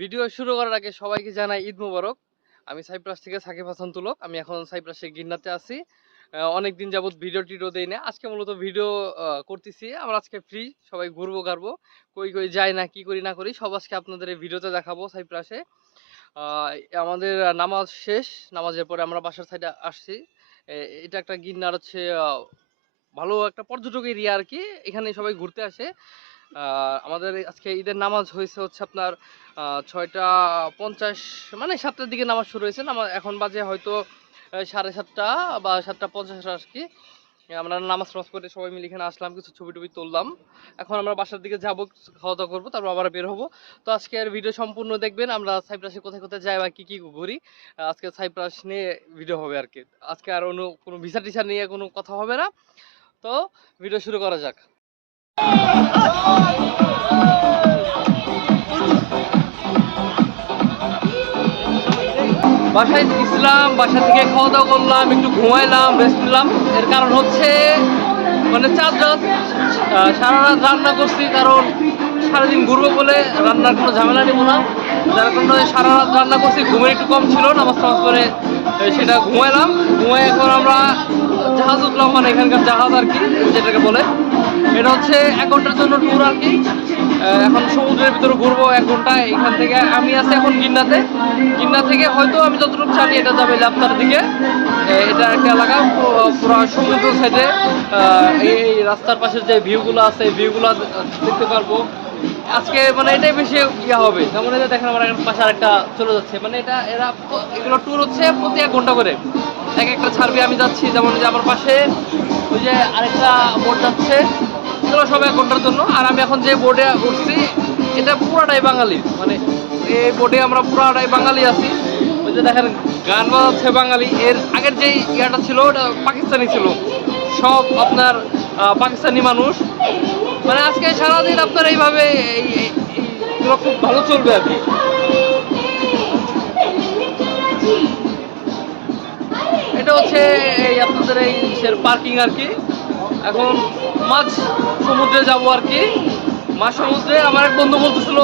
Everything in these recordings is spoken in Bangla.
ভিডিও শুরু করার আগে সবাইকে জানাই ঈদ মোবারক। আমি সাইপ্রাস থেকে সাকিব হাসান তুলক। আমি এখন সাইপ্রাসে গিন্নাতে আছি। অনেক দিন যাবত ভিডিও টিডিও দেই না। আজকে মূলত ভিডিও করতেছি। আমরা আজকে ফ্রি সবাই ঘুরবো গারবো কই কই যাই না, কি করি, না করি, সব আজকে আপনাদের এই ভিডিওতে দেখাবো সাইপ্রাসে। আমাদের নামাজ শেষ। নামাজের পরে আমরা বাসার সাইডে আসছি। এটা একটা গিন্নার হচ্ছে ভালো একটা পর্যটক এরিয়া আর কি। এখানে সবাই ঘুরতে আসে। আমাদের আজকে ঈদের নামাজ হয়েছে হচ্ছে আপনার ছয়টা পঞ্চাশ মানে সাতটার দিকে নামাজ শুরু হয়েছে। নামাজ এখন বাজে হয়তো সাড়ে সাতটা বা সাতটা পঞ্চাশ আর কি। আমরা নামাজ টামাজ করে সবাই মিলে এখানে আসলাম, কিছু ছবি টবি তুললাম। এখন আমরা বাসার দিকে যাব খাওয়া দাওয়া করব, তারপর আবার বের হব। তো আজকে আর ভিডিও সম্পূর্ণ দেখবেন, আমরা সাইপ্রাসে কোথায় কোথায় যাই বা কি কি ঘুরি। আজকে সাইপ্রাস নিয়ে ভিডিও হবে আর কি। আজকে আর অন্য কোনো ভিসা টিসা নিয়ে কোনো কথা হবে না। তো ভিডিও শুরু করা যাক। বাসায় ইসলাম বাসা থেকে খাওয়া দাওয়া করলাম, একটু ঘুমাইলাম রেস্ট নিলাম। এর কারণ হচ্ছে মানে চার রাত সারা রাত রান্না করছি, কারণ সারাদিন ঘুরবো বলে রান্নার কোনো ঝামেলা নেব না। যার কারণে সারা রাত রান্না করছি, ঘুমের একটু কম ছিল, নামাজ টামাজ করে সেটা ঘুমাইলাম। ঘুমাই এখন আমরা জাহাজ উঠলাম মানে এখানকার জাহাজ আর কি, যেটাকে বলে। এটা হচ্ছে এক ঘণ্টার জন্য ট্যুর আর কি। এখন সমুদ্রের ভিতরে ঘুরবো এক ঘণ্টা এখান থেকে আমি আছি এখন গিন্নাতে। গিন্না থেকে হয়তো আমি যতটুকু জানি এটা যাবে লাপতার দিকে। এটা একটা এলাকা পুরো সমুদ্র সাইডে। এই রাস্তার পাশে যে ভিউগুলো আছে ভিউগুলো দেখতে পারব। আজকে মানে এটাই বেশি ইয়া হবে। যেমন যে দেখেন আমার পাশে আরেকটা চলে যাচ্ছে। মানে এটা, এরা এগুলো ট্যুর হচ্ছে প্রতি এক ঘণ্টা করে। এক একটা ছাড়বে, আমি যাচ্ছি। যেমন যে আমার পাশে ওই যে আরেকটা বোর্ড যাচ্ছে। এগুলো সব এক ঘণ্টার জন্য। আর আমি এখন যে বোর্ডে উঠছি, এটা পুরাটাই বাঙালি। মানে এই বোর্ডে আমরা পুরাটাই বাঙালি আছি। ওই যে দেখেন, গান বাজাচ্ছে বাঙালি। এর আগের যে ইয়াটা ছিল, ওটা পাকিস্তানি ছিল। সব আপনার পাকিস্তানি মানুষ। মানে আজকে সারাদিন আপনার এইভাবে খুব ভালো চলবে আর কি। এটা হচ্ছে এই আপনাদের এই পার্কিং আর কি। এখন মাছ সমুদ্রে যাব আর কি। মাছ সমুদ্রে আমার এক বন্ধু বলতেছিল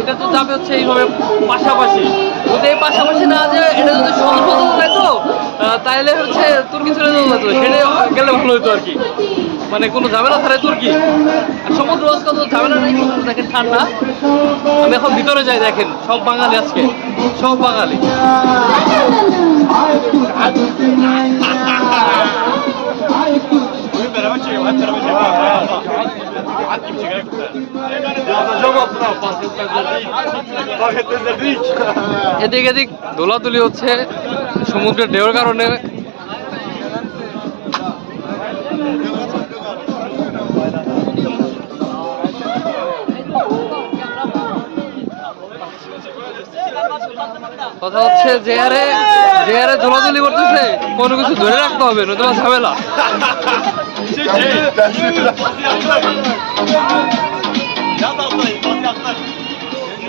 এটা তো যাবে হচ্ছে এইভাবে পাশাপাশি। যদি এই পাশাপাশি না যে এটা যদি আহ, তাইলে হচ্ছে তুর্কি চলে যেতে সেটা গেলে ভালো হতো আর কি। মানে কোনো ঝামেলা ছাড়াই তুর্কি সমুদ্র আজকাল তো ঝামেলা নেই দেখেন ঠান্ডা। আমি এখন ভিতরে যাই, দেখেন, সব বাঙালি আজকে, সব বাঙালি। এদিক এদিক দোলাদুলি হচ্ছে, সমুদ্রের ঢেউর কারণে। কথা হচ্ছে যে হারে যে হারে দোলাদুলি করতেছে কোনো কিছু ধরে রাখতে হবে নতুবা ঝামেলা?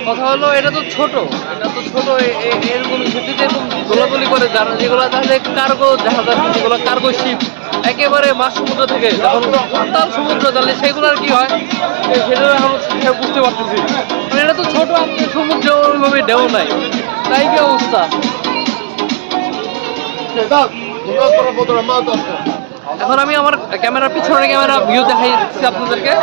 কথা হলো এটা তো ছোট। এটা তো ছোট এ- এ- এরকম সেটিতে এরকম গোলাগুলি করে যারা যেগুলো তাহলে কার্গো জাহাজ কি, যেগুলো কার্গো শিপ একেবারে মাছ সমুদ্র থেকে যখন উত্তাল সমুদ্র তাহলে সেগুলো আর কি হয়? সেটা এখন বুঝতে পারতেছি। মানে এটা তো ছোট সমুদ্রে ওইভাবে ঢেউ নাই। তাই কি অবস্থা. এখন আমি আমার ক্যামেরার পিছনের ক্যামেরা ভিউ দেখাচ্ছি আপনাদেরকে।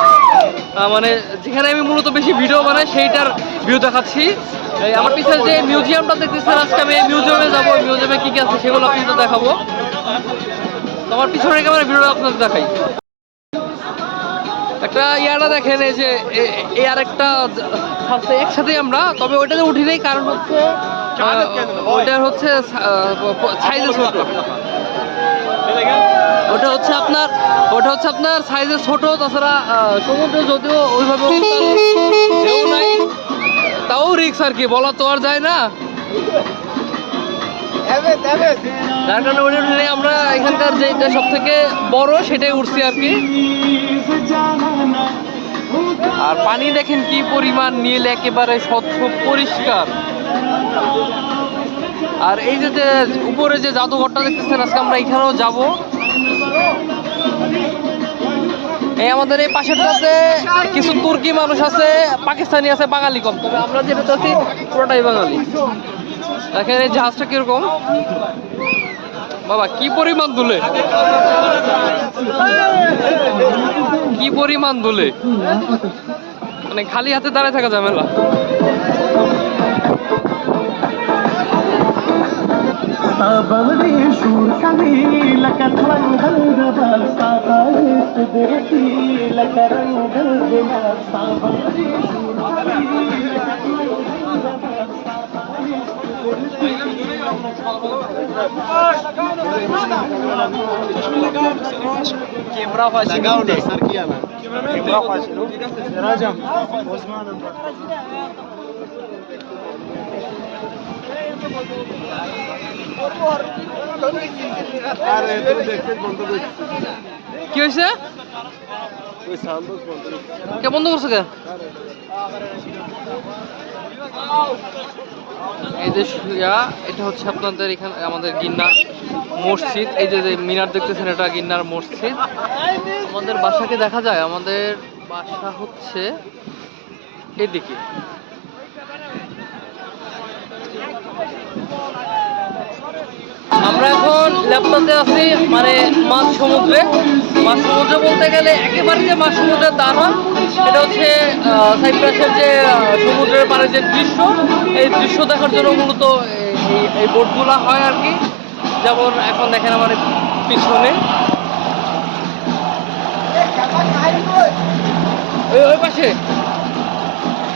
মানে যেখানে আমি মূলত বেশি ভিডিও বানাই সেইটার ভিউ দেখাচ্ছি। আমার পিছনে যে মিউজিয়ামটা দেখতেছেন আজকে আমি মিউজিয়ামে যাব। মিউজিয়ামে কি কি আছে সেগুলো আপনাদের দেখাবো। আমার পিছনের ক্যামেরা ভিডিও আপনাদের দেখাই। একটা ইয়াটা দেখেন এই যে এ- এ আরেকটা ছাড়ছে একসাথেই আমরা তবে ওইটাতে উঠি নেই কারণ হচ্ছে ওইটা হচ্ছে সাইজে ছোট। ওটা হচ্ছে আপনার, ওটা হচ্ছে আপনার সাইজে ছোট, তাছাড়া সমুদ্রে যদিও ওইভাবে নাই তাও রিক্স আর কি বলা তো আর যায় না। ওটা আমরা এখানকার যেটা সব থেকে বড়, সেটাই উঠছি আর কি। আর পানি দেখেন কি পরিমাণ, নীল একেবারে স্বচ্ছ, পরিষ্কার। আর এই যে উপরে যে জাদুঘরটা দেখতেছেন, আজকে আমরা এখানেও যাব। এই আমাদের এই পাশেরটাতে কিছু তুর্কি মানুষ আছে, পাকিস্তানি আছে, বাঙালি কম। তবে আমরা যেটা চাচ্ছি, পুরোটাই বাঙালি। দেখেন এই জাহাজটা কীরকম। বাবা, কি পরিমাণ দুলে কি পরিমাণ দুলে মানে খালি হাতে দাঁড়ায় থাকা যাবে না بغدي شور كني لك ترنج الجبل صافي صدرتي لك رنج الجبل صافي شور Kemra faci. Lagau ne sarki yana. Kemra faci. Sirajam. Osmanım. বন্ধ করে কে বন্ধ করছে। কে এই যে এটা হচ্ছে আপনাদের এখানে আমাদের গিন্নার মসজিদ। এই যে যে মিনার দেখতেছেন এটা গিন্নার মসজিদ। আমাদের বাসাকে দেখা যায় আমাদের বাসা হচ্ছে এদিকে। আমরা এখন ল্যাপটপে আছি মানে মাছ সমুদ্রে। মাছ সমুদ্রে বলতে গেলে একেবারে যে মাছ সমুদ্রের তা না এটা হচ্ছে সাইপ্রাসের যে সমুদ্রের পাড়ে যে দৃশ্য, এই দৃশ্য দেখার জন্য মূলত এই- বোটগুলো হয় আর কি। যেমন এখন দেখেন আমার পিছনে। ওই পাশে।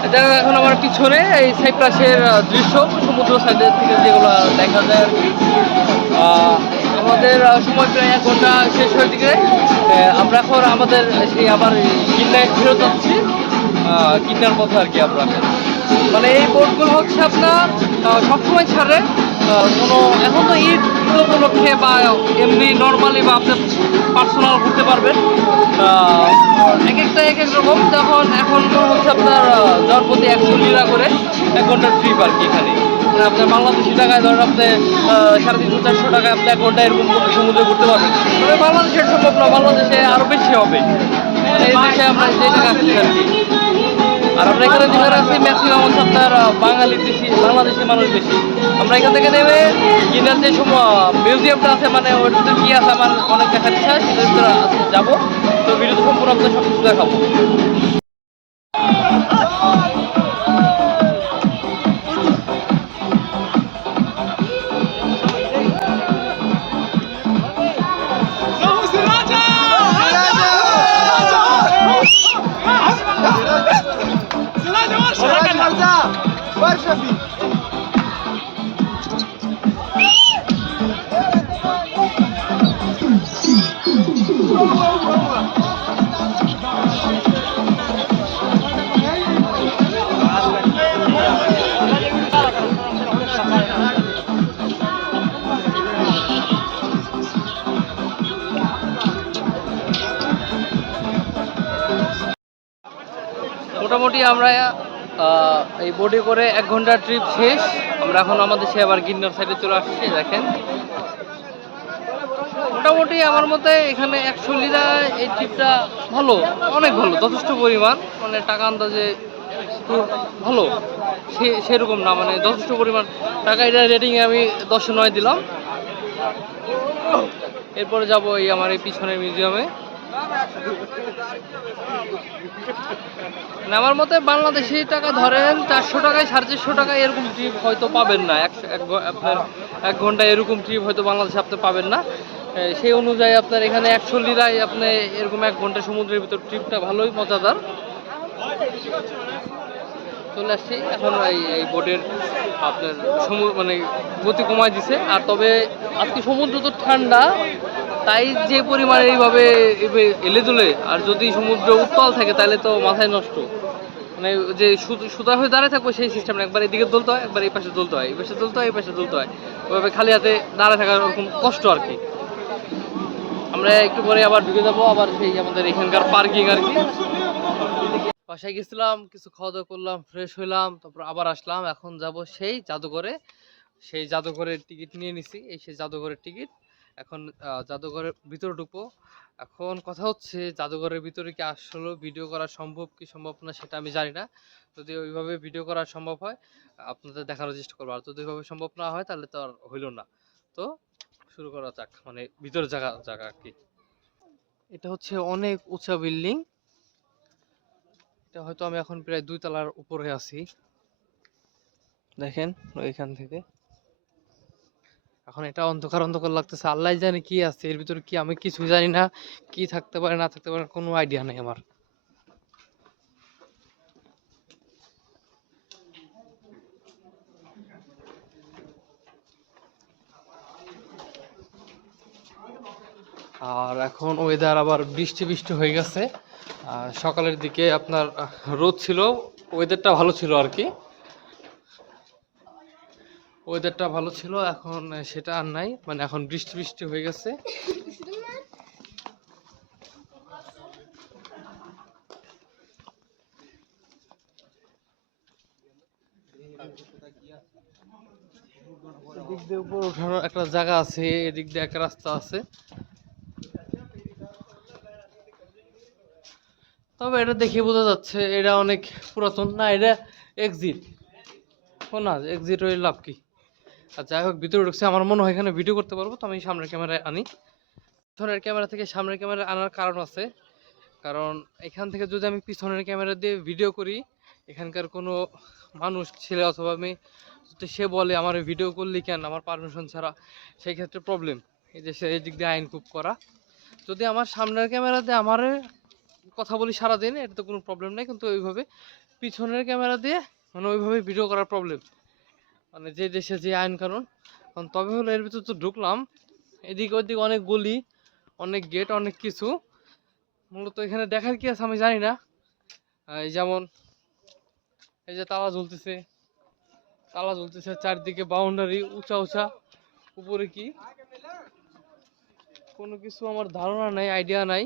এটা এখন আমার পিছনে, এই সাইপ্রাসের দৃশ্য, সমুদ্র সাইডের থেকে যেগুলো দেখা যায় আর কি। আমাদের সময় প্রায় এক ঘণ্টা শেষ হয়ে দিকে আমরা এখন আমাদের সেই আবার কিন্নায় ফেরত যাচ্ছি কিন্নার মতো আর কি আমরা। মানে এই বোটগুলো হচ্ছে আপনার সবসময় ছাড়ে। কোনো, এখন তো ঈদ উপলক্ষে বা এমনি নর্মালি বা আপনার পার্সোনাল ঘুরতে পারবেন। এক একটা, এক এক রকম। তখন এখন হচ্ছে আপনার জ্বর প্রতি একশো লিরা করে এক ঘণ্টার ট্রিপ আর কি এখানে। আপনার বাংলাদেশি টাকায় ধরেন আপনি সাড়ে তিনশো, চারশো টাকায় আপনি এক ঘণ্টা এরকম করে সমুদ্রে ঘুরতে পারবেন। তবে বাংলাদেশে এটা সম্ভব না, বাংলাদেশে আরও বেশি হবে। এই দেশে আমরা যে টাকা আসছি আর কি। আর আমরা এখানে যেখানে আছি ম্যাক্সিমাম হচ্ছে আপনার বাঙালি বেশি, বাংলাদেশি মানুষ বেশি। আমরা এখান থেকে নেমে কিনার যে সময় মিউজিয়ামটা আছে মানে ওর ভিতরে কি আছে আমার অনেক দেখার ইচ্ছা আজকে যাব। তো ভিডিওতে সম্পূর্ণ আপনার সব কিছু দেখাবো। মোটামুটি আমরা এই বোটে করে এক ঘণ্টার ট্রিপ শেষ। আমরা এখন আমাদের সে আবার গিন্নর সাইডে চলে আসছি, দেখেন। মোটামুটি আমার মতে এখানে একশো লিরা এই ট্রিপটা ভালো, অনেক ভালো, যথেষ্ট পরিমাণ। মানে টাকা আন্দাজে একটু ভালো, সে, সেরকম না মানে যথেষ্ট পরিমাণ। টাকা এটা রেটিংয়ে আমি দশে নয় দিলাম। এরপরে যাব এই আমার এই পিছনের মিউজিয়ামে আমার মতে বাংলাদেশি টাকা ধরেন চারশো টাকায়, সাড়ে চারশো টাকায় এরকম ট্রিপ হয়তো পাবেন না। আপনার এক ঘণ্টা এরকম ট্রিপ হয়তো বাংলাদেশে আপনি পাবেন না। সেই অনুযায়ী আপনার এখানে একশো লিরায় আপনি এরকম এক ঘণ্টা সমুদ্রের ভিতর ট্রিপটা ভালোই মজাদার। চলে আসছি, এখন এই এই বোটের আপনার সমু মানে গতি কমায় দিছে। আর তবে আজকে সমুদ্র তো ঠান্ডা তাই যে পরিমাণে এইভাবে এলে দুলে, আর যদি সমুদ্র উত্তাল থাকে, তাহলে তো মাথায় নষ্ট। মানে যে সুতা হয়ে দাঁড়ায় থাকব, সেই সিস্টেম একবার এদিকে তুলতে হয়, একবার এই পাশে তুলতে হয়, এই পাশে তুলতে হয়, এই পাশে তুলতে হয়। ওইভাবে খালি হাতে দাঁড়ায় থাকার ওরকম কষ্ট আর কি। আমরা একটু পরে আবার ঢুকে যাব, আবার সেই আমাদের এখানকার পার্কিং আর কি। বাসায় গেছিলাম, কিছু খাওয়া দাওয়া করলাম ফ্রেশ হইলাম, তারপর আবার আসলাম। এখন যাব সেই জাদুঘরে। সেই জাদুঘরের টিকিট নিয়ে নিছি, এই সেই জাদুঘরের টিকিট এখন জাদুঘরের ভিতরে ঢুকবো। এখন কথা হচ্ছে, জাদুঘরের ভিতরে কি আসলে ভিডিও করা সম্ভব কি সম্ভব না সেটা আমি জানি না। যদি ওইভাবে ভিডিও করা সম্ভব হয়, আপনাদের দেখানোর চেষ্টা করব। আর যদি ওইভাবে সম্ভব না হয়, তাহলে তো আর হইল না। তো শুরু করা যাক মানে ভিতরে জায়গা জায়গা আর কি। এটা হচ্ছে অনেক উঁচা বিল্ডিং। এটা হয়তো আমি এখন প্রায় দুই তলার উপরে আছি। দেখেন ওইখান থেকে। এখন এটা অন্ধকার অন্ধকার লাগতেছে। আল্লাহ জানে কি আছে, এর ভিতরে কি আমি কিছু জানি না, কি থাকতে পারে, না থাকতে পারে, কোনো আইডিয়া নেই আমার। আর এখন ওয়েদার আবার বৃষ্টি বৃষ্টি হয়ে গেছে। সকালের দিকে আপনার রোদ ছিল ওয়েদারটা ভালো ছিল আর কি। ওয়েদারটা ভালো ছিল, এখন সেটা আর নাই। মানে এখন বৃষ্টি বৃষ্টি হয়ে গেছে। ওঠানোর একটা জায়গা আছে, এদিক দিয়ে একটা রাস্তা আছে। তবে এটা দেখে বোঝা যাচ্ছে, এটা অনেক পুরাতন। না, এটা এক্সিট ও না এক্সিট হয়ে লাভ কি? আর যাই হোক, ভিতরে ঢুকছে, আমার মনে হয় এখানে ভিডিও করতে পারব, তো আমি সামনের ক্যামেরায় আনি। পিছনের ক্যামেরা থেকে সামনের ক্যামেরা আনার কারণ আছে। কারণ এখান থেকে যদি আমি পিছনের ক্যামেরা দিয়ে ভিডিও করি, এখানকার কোনো মানুষ, ছেলে অথবা মেয়ে, যদি সে বলে, আমার ভিডিও করলি কেন? আমার পারমিশন ছাড়া। সেই ক্ষেত্রে প্রবলেম এই যে সে এই দিক দিয়ে আইন খুব করা। যদি আমার সামনের ক্যামেরা দিয়ে আমার কথা বলি সারাদিন এটা তো কোনো প্রবলেম নেই, কিন্তু ওইভাবে পিছনের ক্যামেরা দিয়ে মানে ওইভাবে ভিডিও করার প্রবলেম মানে যে দেশে যে আইন কারণ তবে হলো এর ভিতর তো ঢুকলাম। এদিক ওদিক অনেক গলি, অনেক গেট অনেক কিছু। মূলত এখানে দেখার কি আছে আমি জানি না। যেমন, এই যে তালা ঝুলতেছে তালা ঝুলতেছে চারদিকে বাউন্ডারি উঁচা উঁচা। উপরে কি? কোনো কিছু আমার ধারণা নাই আইডিয়া নাই।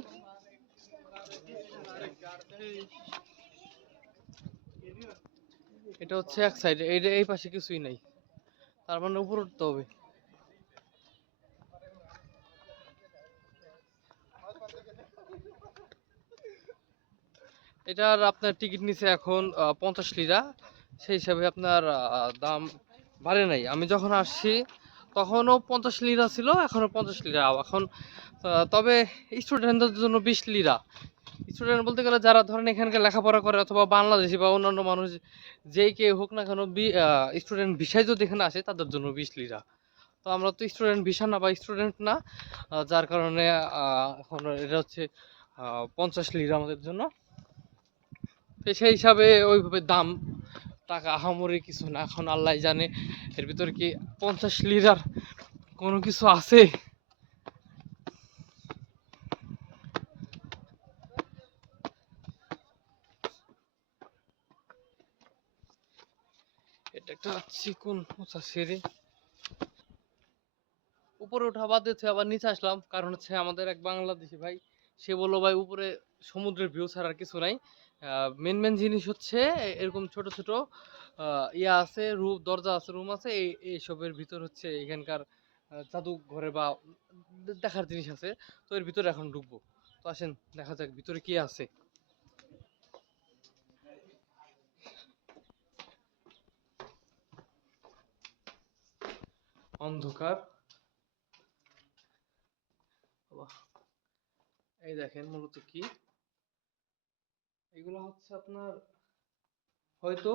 এটা হচ্ছে এক সাইডে এই এই পাশে কিছুই নাই। তার মানে উপরে উঠতে হবে। এটার আপনার টিকিট নিছে এখন পঞ্চাশ লিরা সেই হিসাবে আপনার দাম বাড়ে নাই। আমি যখন আসছি, তখনও পঞ্চাশ লিরা ছিল, এখনও পঞ্চাশ লিরা এখন তবে স্টুডেন্টদের জন্য বিশ লিরা স্টুডেন্ট বলতে গেলে যারা ধরেন এখানকার লেখাপড়া করে অথবা বাংলাদেশি বা অন্যান্য মানুষ, যেই কে হোক না কেন স্টুডেন্ট ভিসায় যদি এখানে আসে, তাদের জন্য বিশ লিরা তো আমরা তো স্টুডেন্ট ভিসা না বা স্টুডেন্ট না যার কারণে এখন এটা হচ্ছে পঞ্চাশ লিরা আমাদের জন্য। তো সেই হিসাবে ওইভাবে দাম, টাকা আহামরি কিছু না। এখন আল্লাহ জানে, এর ভিতরে কি পঞ্চাশ লিরার কোনো কিছু আছে এটা চিকুন উঁচা সিঁড়ি উপরে ওঠা বাদ আবার নিচে আসলাম। কারণ হচ্ছে আমাদের এক বাংলাদেশি ভাই, সে বলল, ভাই, উপরে সমুদ্রের ভিউ ছাড়া আর কিছু নাই। মেন মেন জিনিস হচ্ছে এরকম ছোট ছোট ইয়া আছে, রুম, দরজা আছে, রুম আছে। এই, এইসবের ভিতর হচ্ছে এখানকার জাদুঘরে বা দেখার জিনিস আছে। তো এর ভিতরে এখন ঢুকবো। তো আসেন, দেখা যাক ভিতরে কি আছে। অন্ধকার। এই দেখেন মূলত কি? এগুলো হচ্ছে আপনার হয়তো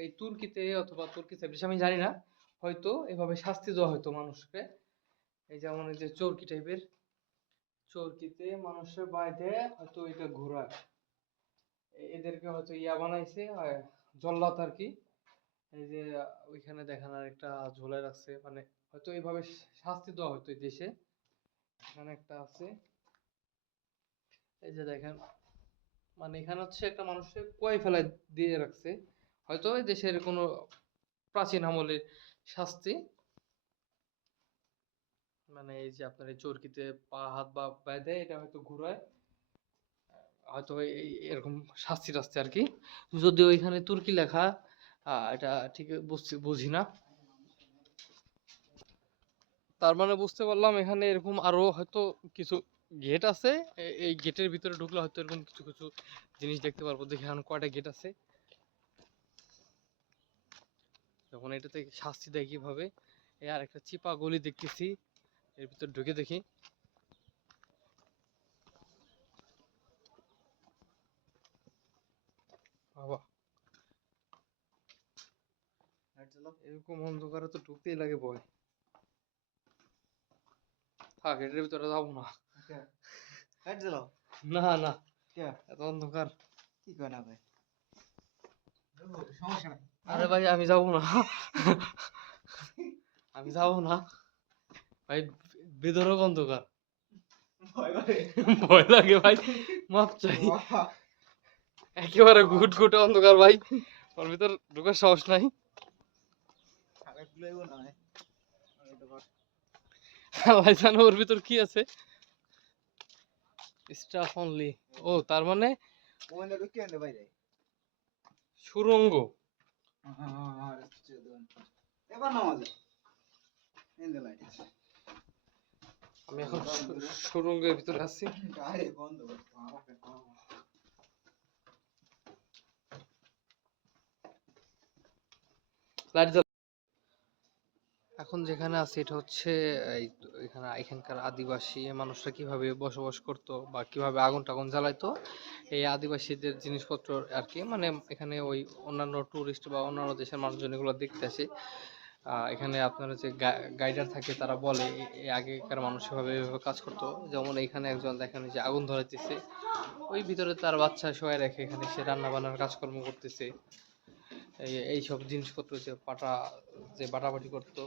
এই তুর্কিতে অথবা তুর্কি সাইপ্রাস আমি জানি না হয়তো এভাবে শাস্তি দেওয়া হয়তো মানুষকে। এই যেমন এই যে চরকি টাইপের চরকিতে মানুষের বাইরে হয়তো এটা ঘোরায় এদেরকে হয়তো ইয়া বানাইছে আহ, জল্লাদ আর কি। এই যে ওইখানে দেখেন আর একটা ঝোলে রাখছে মানে হয়তো এইভাবে শাস্তি দেওয়া হয়তো এই দেশে। এখানে একটা আছে। এই যে দেখেন মানে এখানে হচ্ছে একটা মানুষের কয় ফেলায় দিয়ে রাখছে। হয়তো এই দেশের কোনো প্রাচীন আমলের শাস্তি। মানে এই যে আপনার এই চরকিতে পা, হাত, বা বেঁধে এটা হয়তো ঘুরায়। হয়তো এরকম শাস্তি টাস্তি আর কি। যদিও এখানে তুর্কি লেখা এটা ঠিক বুঝছি, বুঝি না। তার মানে বুঝতে পারলাম এখানে এরকম আরও হয়তো কিছু গেট আছে। এই গেটের ভিতরে ঢুকলে হয়তো এরকম কিছু কিছু জিনিস দেখতে পারব। দেখি এখন কয়টা গেট আছে। যখন এটাতে শাস্তি দেয় কীভাবে আর একটা চিপা গলি দেখতেছি। এর ভিতর ঢুকে দেখি। বাবা। এরকম অন্ধকারে তো ঢুকতেই লাগে ভয়। থাক এটার ভিতরে যাব না। দিলাম না না। এত অন্ধকার। কি কয় না ভাই সমস্যা নাই। আরে ভাই আমি যাব না। আমি যাব না। ভাই বেদরক অন্ধকার। ভয় লাগে। ভাই মাপ চাই। একেবারে ঘুট ঘুটে অন্ধকার ভাই। ওর ভিতর ঢোকার সাহস নাই। খারাপ লাগবে না ভাই ভাই জানো ওর ভিতর কি আছে? স্টাফ অনলি ও তার মানে সুরঙ্গ। আমি এখন সুরঙ্গের ভিতরে আছি। লাইট। এখন যেখানে আছি, এটা হচ্ছে এখানে এখানকার আদিবাসী মানুষরা কীভাবে বসবাস করতো বা কীভাবে আগুন টাগুন জ্বালাইতো, এই আদিবাসীদের জিনিসপত্র আর কি মানে এখানে ওই অন্যান্য টুরিস্ট বা অন্যান্য দেশের মানুষজন এগুলো দেখতে আসে। এখানে আপনারা যে গাইডার থাকে, তারা বলে আগেকার মানুষ এভাবে এভাবে কাজ করতো। যেমন এখানে একজন দেখেন যে আগুন ধরাইতেছে, ওই ভিতরে তার বাচ্চা শোয়া রেখে এখানে সে রান্না বান্নার কাজকর্ম করতেছে। এই, এইসব জিনিসপত্র যে পাটা, যে বাটাবাটি করতো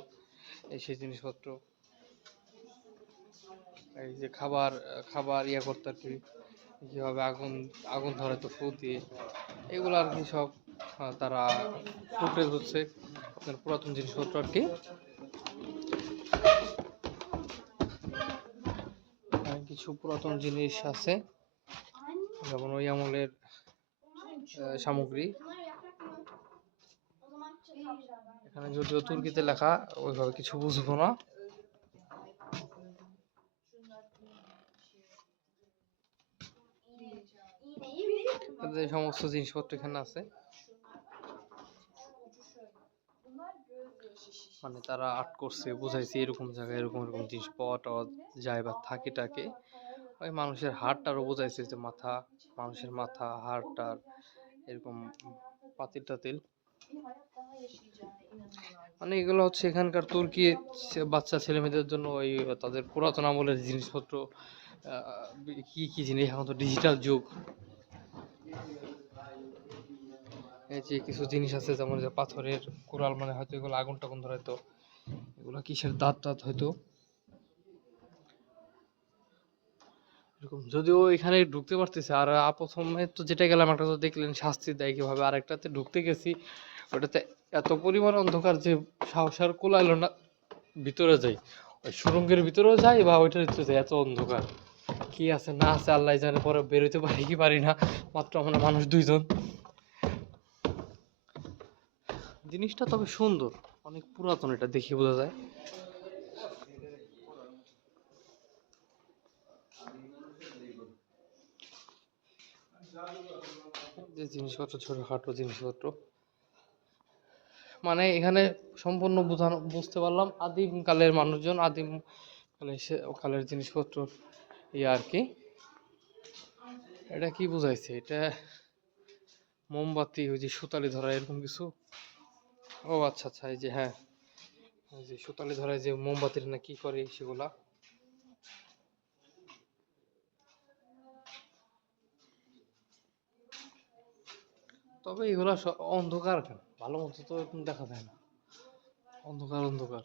এই সেই জিনিসপত্র। এই যে খাবার খাবার ইয়ে করতো আর কি। যেভাবে আগুন আগুন ধরাতো ফু দিয়ে। এগুলো আর কি সব তারা ফুটেজ হচ্ছে আপনার পুরাতন জিনিসপত্র আর কি। কিছু পুরাতন জিনিস আছে। যেমন ওই আমলের সামগ্রী। এখানে যদিও তুর্কিতে লেখা, ওইভাবে কিছু বুঝব না। সমস্ত জিনিসপত্র এখানে আছে মানে তারা আর্ট করছে, বুঝাইছে এরকম জায়গায় এরকম এরকম জিনিস পাওয়া টাওয়া যায় বা থাকে টাকে। ওই মানুষের হাড়টারও বোঝাইছে যে মাথা, মানুষের মাথা, হাড়টার এরকম পাতিল টাতিল। মানে এগুলো হচ্ছে এখানকার তুর্কি বাচ্চা ছেলে মেয়েদের জন্য ওই, তাদের পুরাতন আমলের জিনিসপত্র কি কি জিনিস এখন তো ডিজিটাল যুগ। এই যে কিছু জিনিস আছে, যেমন যে পাথরের কোরাল মানে হয়তো এগুলো আগুন টাগুন ধরাইতো এগুলো কিসের দাঁত টাত হয়তো? এরকম যদিও এখানে ঢুকতে পারতেছে, আর প্রথমে তো যেটা গেলাম, একটা তো দেখলেন শাস্তি দেয় কীভাবে আর একটাতে ঢুকতে গেছি। ওটাতে এত পরিমাণ অন্ধকার যে সাহস আর কোলাইলো না, ভিতরে যাই। ওই সুরঙ্গের ভিতরেও যাই বা ওইটার ভিতরে যাই, এত অন্ধকার। কি আছে, না আছে, আল্লাহ জানে, পরে বেরোতে পারি কি পারি না। মাত্র আমরা মানুষ দুইজন। জিনিসটা তবে সুন্দর, অনেক পুরাতন, এটা দেখে বোঝা যায়। যে জিনিসপত্র, ছোটখাটো জিনিসপত্র। মানে এখানে সম্পূর্ণ বোঝানো, বুঝতে পারলাম। আদিম কালের মানুষজন, আদিম কালে সে- কালের জিনিসপত্র ইয়ে আর কি। এটা কি বুঝাইছে? এটা মোমবাতি, ওই যে সুতালি ধরা, এরকম কিছু? ও আচ্ছা আচ্ছা এই যে হ্যাঁ। ওই যে সুতালি ধরায় যে মোমবাতির না কি করে সেগুলা? তবে এগুলা অন্ধকার কেন? ভালো মতো তো এরকম দেখা যায় না। অন্ধকার অন্ধকার।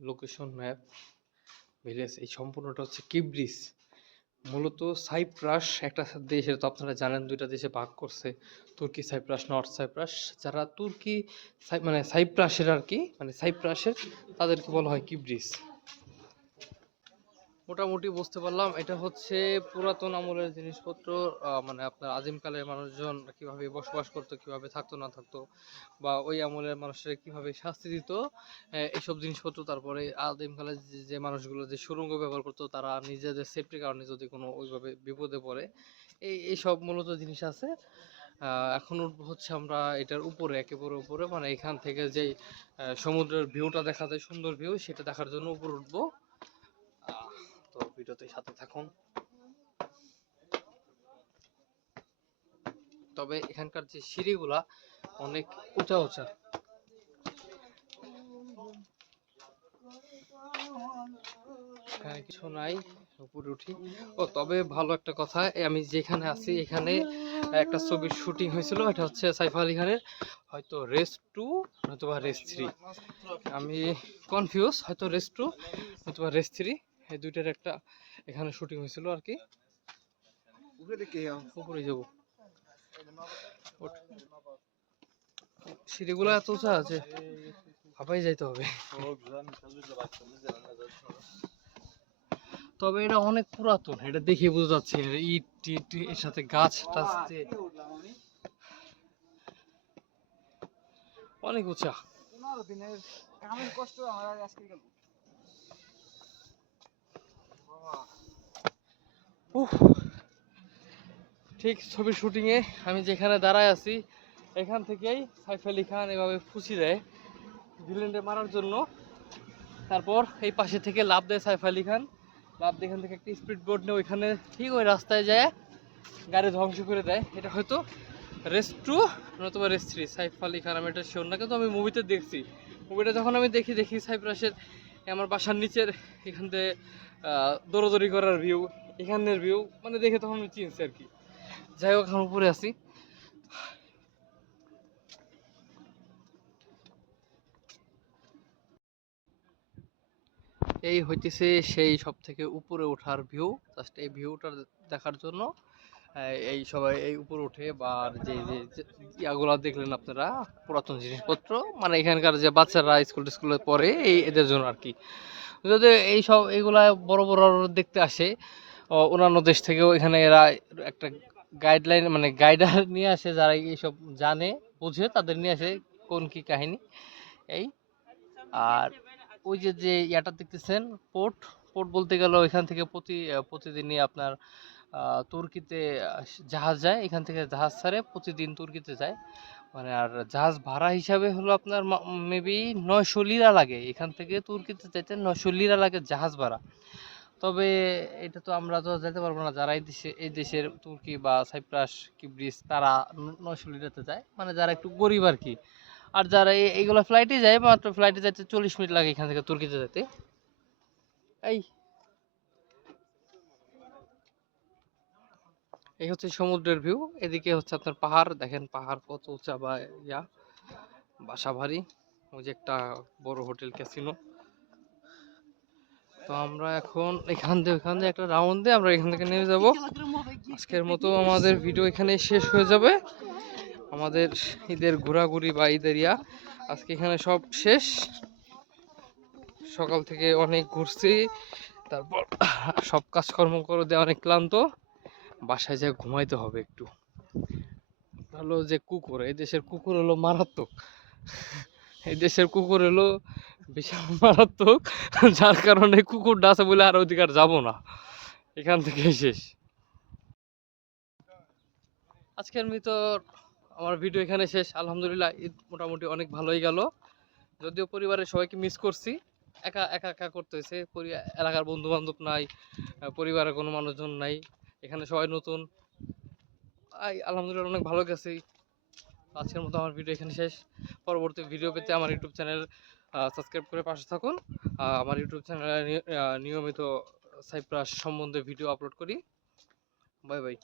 লোকেশন ম্যাপ ভিলেজ এই সম্পূর্ণটা হচ্ছে কিব্রিস মূলত সাইপ্রাস একটা দেশ তো আপনারা জানেন, দুইটা দেশে ভাগ করছে। তুর্কি সাইপ্রাস নর্থ সাইপ্রাস যারা তুর্কি মানে সাইপ্রাসের আর কি মানে সাইপ্রাসের তাদেরকে বলা হয় কিব্রিস মোটামুটি বুঝতে পারলাম। এটা হচ্ছে পুরাতন আমলের জিনিসপত্র। মানে আপনার আদিমকালের মানুষজন কীভাবে বসবাস করতো, কীভাবে থাকতো, না থাকতো, বা ওই আমলের মানুষের কীভাবে শাস্তি দিত এইসব জিনিসপত্র। তারপরে আদিমকালে যে- মানুষগুলো যে সুরঙ্গ ব্যবহার করতো, তারা নিজেদের সেফটির কারণে যদি কোনো ওইভাবে বিপদে পড়ে, এই এইসব মূলত জিনিস আছে। এখন হচ্ছে আমরা এটার উপরে, একেবারে উপরে মানে এখান থেকে যেই সমুদ্রের ভিউটা দেখা যায়, সুন্দর ভিউ সেটা দেখার জন্য উপরে উঠবো। ভিডিওতে সাথে থাকুন। তবে এখানকার যে সিঁড়িগুলা অনেক উঁচা উঁচা। এখানে কিছু নাই, উপরে উঠি। ও, তবে ভালো একটা কথা আমি যেখানে আছি, এখানে একটা ছবির শুটিং হয়েছিল, এটা হচ্ছে সাইফ আলী খানের। হয়তো রেস টু, নতুবা রেস থ্রি। আমি কনফিউজ হয়তো রেস টু, নতুবা রেস থ্রি। এই দুইটার একটা এখানে শুটিং হয়েছিল আর কি। উপরে দেখে উপরে যাব। সিঁড়িগুলো এত উঁচা আছে হাঁপাই যাইতে হবে। তবে এটা অনেক পুরাতন এটা দেখে বোঝা যাচ্ছে ইট টিট এর সাথে গাছ টাছ অনেক উঁচা। দিনের কামের কষ্ট আমার আজকে গেল উফ। ঠিক ছবির শুটিং এ আমি যেখানে দাঁড়ায় আছি, এখান থেকেই সাইফ আলী খান এভাবে ফুসি দেয় ভিলেনকে মারার জন্য। তারপর এই পাশে থেকে লাভ দেয় সাইফ আলী খান। লাভ দিয়ে থেকে একটা স্পিড বোর্ড নিয়ে ওইখানে ঠিক ওই রাস্তায় যায়, গাড়ি ধ্বংস করে দেয়। এটা হয়তো রেস টু নতুবা রেস থ্রি। সাইফ আলী খান, আমি এটা শিওর না, কিন্তু আমি মুভিতে দেখছি। মুভিটা যখন আমি দেখি দেখি সাইপ্রাসের আমার বাসার নিচের এখান থেকে দৌড়াদৌড়ি করার ভিউ এখানের ভিউ মানে দেখে তখন আমি চিনছি আর কি। যাই হোক, এখন উপরে আছি। এই হইতেছে সেই সব থেকে উপরে ওঠার ভিউ জাস্ট এই ভিউটা দেখার জন্য এই সবাই এই উপরে উঠে বা যে যে ইয়াগুলা দেখলেন আপনারা, পুরাতন জিনিসপত্র মানে এখানকার যে বাচ্চারা স্কুল টিস্কুলে পড়ে, এই এদের জন্য আর কি। যদি এই সব, এইগুলা বড় বড় দেখতে আসে অন্যান্য দেশ থেকেও এখানে এরা একটা গাইডলাইন মানে গাইডার নিয়ে আসে যারা এইসব জানে, বুঝে, তাদের নিয়ে আসে কোন কি কাহিনী। এই, আর ওই যে যে ইয়াটা দেখতেছেন পোর্ট পোর্ট বলতে গেলে এখান থেকে প্রতি প্রতিদিনই আপনার তুর্কিতে জাহাজ যায়, এখান থেকে জাহাজ ছাড়ে, প্রতিদিন তুর্কিতে যায়। মানে আর জাহাজ ভাড়া হিসাবে হলো আপনার মেবি নয়শো লিরা লাগে। এখান থেকে তুর্কিতে যেতে নয়শো লিরা লাগে জাহাজ ভাড়া। তবে এটা তো আমরা তো যেতে পারব না। যারা এই দেশে এই দেশের তুর্কি বা সাইপ্রাস কিব্রিস তারা ন- নয়শো যায়। মানে যারা একটু গরিব আর কি। আর যারা এই- এইগুলো ফ্লাইটে যায়, মাত্র ফ্লাইটে যেতে চল্লিশ মিনিট লাগে এখান থেকে তুর্কিতে যেতে এই। এই হচ্ছে সমুদ্রের ভিউ এদিকে হচ্ছে আপনার পাহাড়। দেখেন পাহাড় কত উঁচা বা ইয়া। বাসা ভারী ওই যে একটা বড় হোটেল, ক্যাসিনো। তো আমরা এখন এখান থেকে ওখান থেকে একটা রাউন্ড দিয়ে আমরা এখান থেকে নেমে যাব। আজকের মতো আমাদের ভিডিও এখানে শেষ হয়ে যাবে। আমাদের ঈদের ঘোরাঘুরি বা ঈদের ইয়া, আজকে এখানে সব শেষ। সকাল থেকে অনেক ঘুরছি, তারপর সব কাজকর্ম করে দিয়ে অনেক ক্লান্ত। বাসায় যেয়ে ঘুমাইতে হবে একটু। হলো যে কুকুর, এই দেশের কুকুর হলো মারাত্মক। এই দেশের কুকুর হলো বিশাল মারাত্মক। যার কারণে কুকুরটা আছে বলে আর অধিকার যাব না। এখান থেকে শেষ। আজকের মতো আমার ভিডিও এখানে শেষ। আলহামদুলিল্লাহ, ঈদ মোটামুটি অনেক ভালোই গেল। যদিও পরিবারের সবাইকে মিস করছি। একা একা একা করতে হয়েছে। এলাকার বন্ধু বান্ধব নাই পরিবারের কোনো মানুষজন নাই। এখানে সবাই নতুন। আলহামদুলিল্লাহ অনেক ভালো গেছে। আজকের মতো আমার ভিডিও এখানে শেষ। পরবর্তী ভিডিও পেতে আমার ইউটিউব চ্যানেল সাবস্ক্রাইব করে পাশে থাকুন। আমার ইউটিউব চ্যানেলে নিয়মিত সাইপ্রাস সম্বন্ধে ভিডিও আপলোড করি। Bye bye